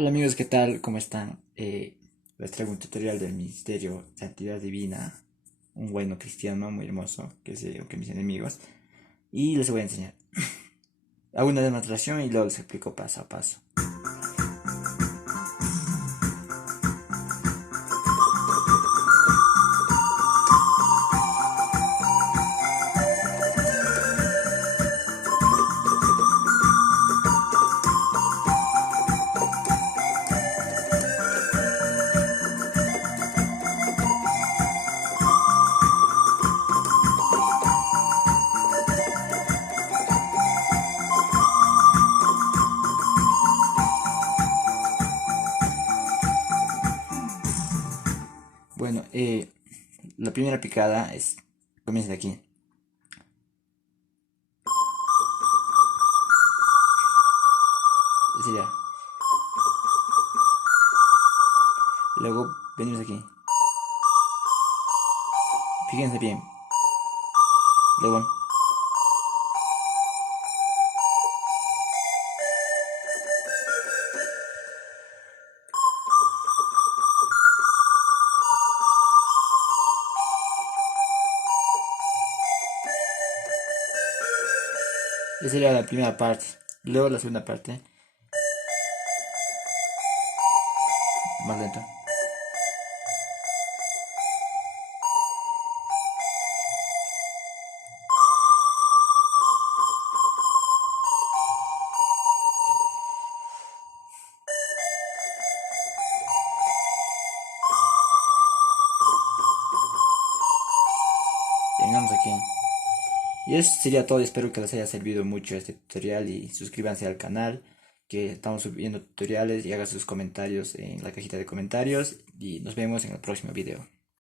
Hola amigos, ¿qué tal? ¿Cómo están? Les traigo un tutorial del Ministerio Santidad Divina, un bueno cristiano muy hermoso, que es que mis enemigos, y les voy a enseñar. Hago una demostración y luego les explico paso a paso. Bueno, la primera picada comienza de aquí. Ese ya. Luego venimos aquí. Fíjense bien. Luego, esa sería la primera parte. Luego la segunda parte, más lento. Terminamos aquí. Y eso sería todo, espero que les haya servido mucho este tutorial y suscríbanse al canal, que estamos subiendo tutoriales y hagan sus comentarios en la cajita de comentarios y nos vemos en el próximo video.